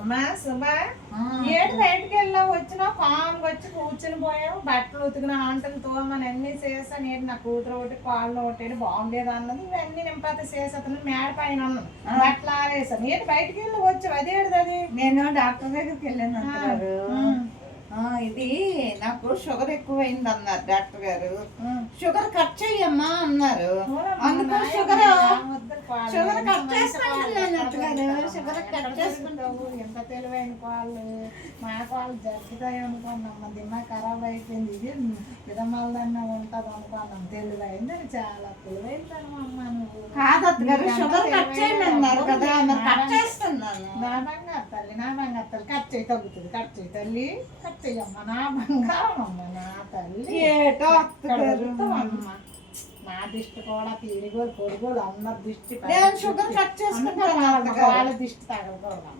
అమ్మా సుమా ఏడు బయటకు వెళ్ళావు వచ్చినా కామ్గా వచ్చి కూర్చుని పోయావు బట్టలు ఉతికిన ఆంటలు తోమని అన్ని చేసాను ఏంటి నా కూతురు ఒకటి కాళ్ళు ఒకటి బాగుండేది అన్నది ఇవన్నీ నింపత చేసేస్తాను మేడ పైన ఉన్నాను బట్టలు ఆరేసాను ఏంటి బయటకు వెళ్ళి వచ్చావు అదేడు అది నేను డాక్టర్ దగ్గరికి వెళ్ళాను అంటారు. ఇది నాకు షుగర్ ఎక్కువైంది అన్నారు డాక్టర్ గారు. షుగర్ కట్ చెయ్యమ్మా అన్నారు. అందుకో షుగర్ కట్ చేసుకుంటున్నాను. షుగర్ కట్ చేసుకుంటావు. ఎంత తెలివైన కాళ్ళు మా కాళ్ళు జరుగుతాయి అనుకున్నాం దిమ్మ ఖరాబ్ అయిపోయింది ఇది విధమాలదన్నా ఉంటుంది అనుకున్నాం తెలివైందని చాలా తెలివైందనమ్మ నువ్వు కాదు అత్తగారు షుగర్ కట్ చేయండి అన్నారు కదా కట్ చేస్తున్నాను. నా బంగారు తల్లి నా బంగారు తల్లి కట్ చేయి తగ్గుతుంది కట్ చేయి తల్లి కట్ చెయ్యమ్మ నా బంగారం అమ్మ నా తల్లి ఏటో అమ్మ నా దిష్టి కూడా తిరిగోలు పొడిగోలు అందరు దిష్టి షుగర్ కట్ చేసుకుంటాను వాళ్ళ దిష్టి తగలకూడదు